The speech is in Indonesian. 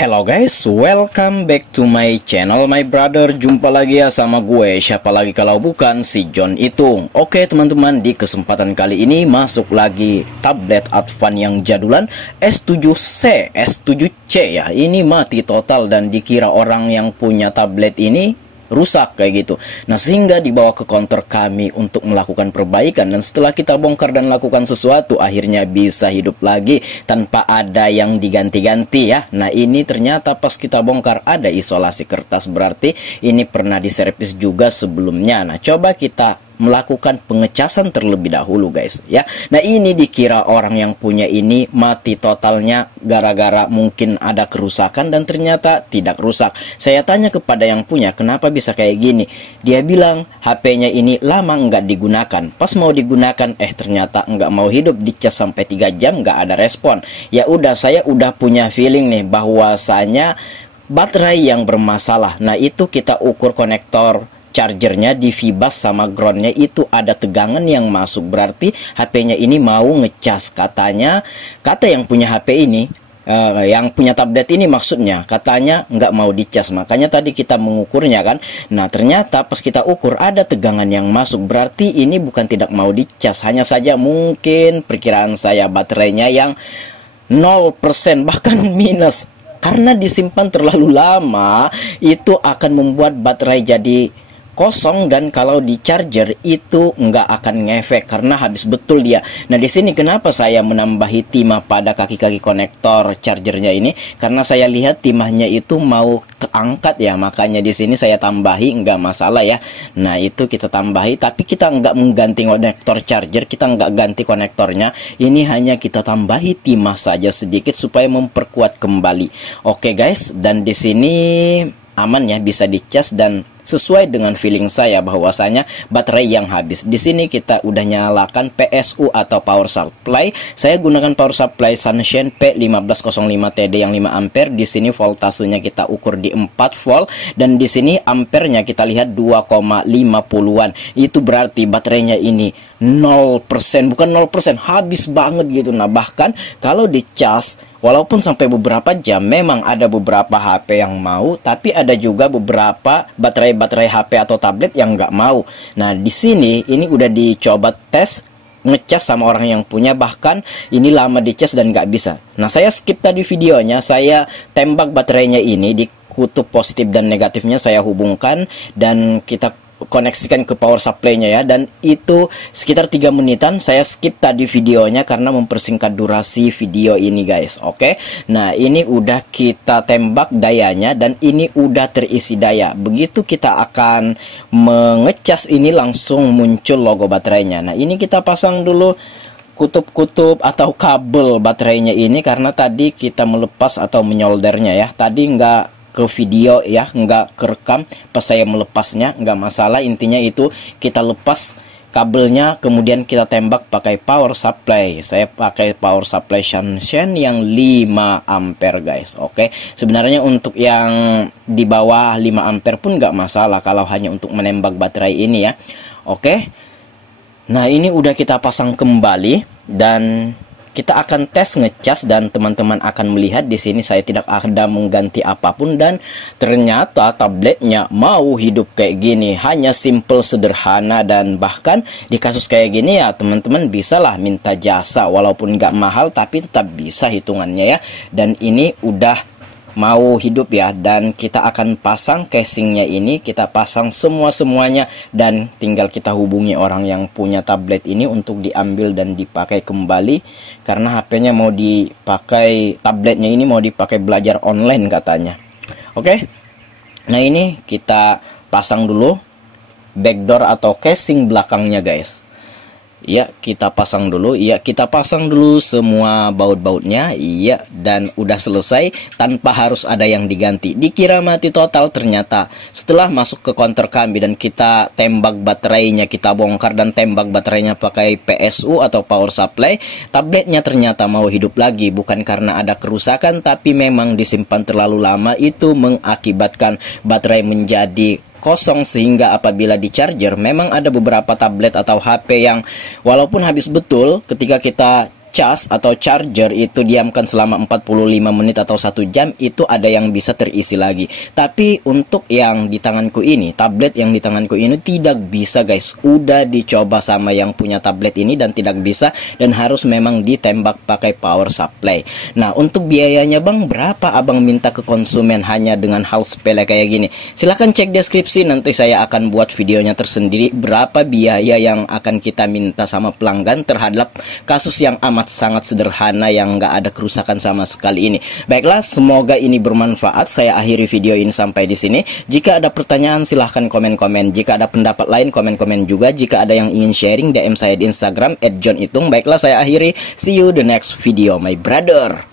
Hello guys, welcome back to my channel my brother. Jumpa lagi ya sama gue, siapa lagi kalau bukan si John Itung. Oke teman-teman, di kesempatan kali ini masuk lagi tablet Advan yang jadulan S7C, S7C ya. Ini mati total dan dikira orang yang punya tablet ini rusak kayak gitu. Nah, sehingga dibawa ke counter kami untuk melakukan perbaikan, dan setelah kita bongkar dan lakukan sesuatu, akhirnya bisa hidup lagi tanpa ada yang diganti-ganti ya. Nah, ini ternyata pas kita bongkar ada isolasi kertas, berarti ini pernah diservis juga sebelumnya. Nah, coba kita melakukan pengecasan terlebih dahulu guys ya. Nah, ini dikira orang yang punya ini mati totalnya gara-gara mungkin ada kerusakan, dan ternyata tidak rusak. Saya tanya kepada yang punya, kenapa bisa kayak gini? Dia bilang HP-nya ini lama nggak digunakan. Pas mau digunakan ternyata nggak mau hidup, dicas sampai 3 jam nggak ada respon. Ya udah, saya udah punya feeling nih bahwasanya baterai yang bermasalah. Nah, itu kita ukur konektor chargernya di Vibas sama groundnya itu ada tegangan yang masuk, berarti HP-nya ini mau ngecas. Kata yang punya HP ini, yang punya tablet ini maksudnya, katanya nggak mau dicas. Makanya tadi kita mengukurnya kan. Nah, ternyata pas kita ukur ada tegangan yang masuk, berarti ini bukan tidak mau dicas, hanya saja mungkin perkiraan saya baterainya yang 0% bahkan minus, karena disimpan terlalu lama itu akan membuat baterai jadi kosong, dan kalau di charger itu nggak akan ngefek karena habis betul dia. Nah, di sini kenapa saya menambahi timah pada kaki-kaki konektor chargernya ini, karena saya lihat timahnya itu mau terangkat ya, makanya di sini saya tambahi, nggak masalah ya. Nah, itu kita tambahi, tapi kita nggak mengganti konektor charger, kita nggak ganti konektornya, ini hanya kita tambahi timah saja sedikit supaya memperkuat kembali. Oke guys, dan di sini aman ya, bisa dicas dan sesuai dengan feeling saya bahwasanya baterai yang habis. Di sini kita udah nyalakan PSU atau power supply. Saya gunakan power supply Sunshine P1505TD yang 5 ampere. Di sini voltasenya kita ukur di 4 volt, dan di sini ampernya kita lihat 2,50-an. Itu berarti baterainya ini 0%, bukan 0%, habis banget gitu. Nah, bahkan kalau dicas walaupun sampai beberapa jam, memang ada beberapa HP yang mau, tapi ada juga beberapa baterai HP atau tablet yang nggak mau. Nah, di sini ini udah dicoba tes ngecas sama orang yang punya, bahkan ini lama dicas dan nggak bisa. Nah, saya skip tadi videonya, saya tembak baterainya ini di kutub positif dan negatifnya, saya hubungkan dan kita koneksikan ke power supply-nya ya, dan itu sekitar 3 menitan. Saya skip tadi videonya karena mempersingkat durasi video ini guys. Oke. Nah, ini udah kita tembak dayanya dan ini udah terisi daya. Begitu kita akan mengecas ini langsung muncul logo baterainya. Nah, ini kita pasang dulu kutub-kutub atau kabel baterainya ini, karena tadi kita melepas atau menyoldernya ya. Tadi nggak ke video ya, nggak kerekam pas saya melepasnya, nggak masalah. Intinya itu kita lepas kabelnya, kemudian kita tembak pakai power supply. Saya pakai power supply Sunshine yang 5 ampere guys. Oke, sebenarnya untuk yang di bawah 5 ampere pun nggak masalah kalau hanya untuk menembak baterai ini ya. Oke, nah ini udah kita pasang kembali dan kita akan tes ngecas, dan teman-teman akan melihat di sini saya tidak ada mengganti apapun, dan ternyata tabletnya mau hidup kayak gini. Hanya simple, sederhana, dan bahkan di kasus kayak gini ya teman-teman bisalah minta jasa, walaupun nggak mahal tapi tetap bisa hitungannya ya. Dan ini udah mau hidup ya, dan kita akan pasang casingnya ini, kita pasang semuanya, dan tinggal kita hubungi orang yang punya tablet ini untuk diambil dan dipakai kembali, karena HP-nya mau dipakai, tabletnya ini mau dipakai belajar online katanya. Oke, nah ini kita pasang dulu backdoor atau casing belakangnya guys. Ya, kita pasang dulu. Ya, kita pasang dulu semua baut-bautnya. Iya, dan udah selesai tanpa harus ada yang diganti. Dikira mati total, ternyata setelah masuk ke counter kami dan kita tembak baterainya, kita bongkar dan tembak baterainya pakai PSU atau power supply, tabletnya ternyata mau hidup lagi. Bukan karena ada kerusakan, tapi memang disimpan terlalu lama, itu mengakibatkan baterai menjadi kosong, sehingga apabila di charger, memang ada beberapa tablet atau HP yang walaupun habis betul, ketika kita cas atau charger itu diamkan selama 45 menit atau 1 jam, itu ada yang bisa terisi lagi. Tapi untuk yang di tanganku ini, tablet yang di tanganku ini tidak bisa guys. Udah dicoba sama yang punya tablet ini dan tidak bisa, dan harus memang ditembak pakai power supply. Nah, untuk biayanya bang, berapa abang minta ke konsumen hanya dengan hal sepele kayak gini? Silahkan cek deskripsi, nanti saya akan buat videonya tersendiri berapa biaya yang akan kita minta sama pelanggan terhadap kasus yang amat sangat sederhana yang nggak ada kerusakan sama sekali ini. Baiklah, semoga ini bermanfaat. Saya akhiri video ini sampai di sini. Jika ada pertanyaan silahkan komen-komen. Jika ada pendapat lain komen-komen juga. Jika ada yang ingin sharing DM saya di Instagram @johnitung. Baiklah, saya akhiri. See you the next video my brother.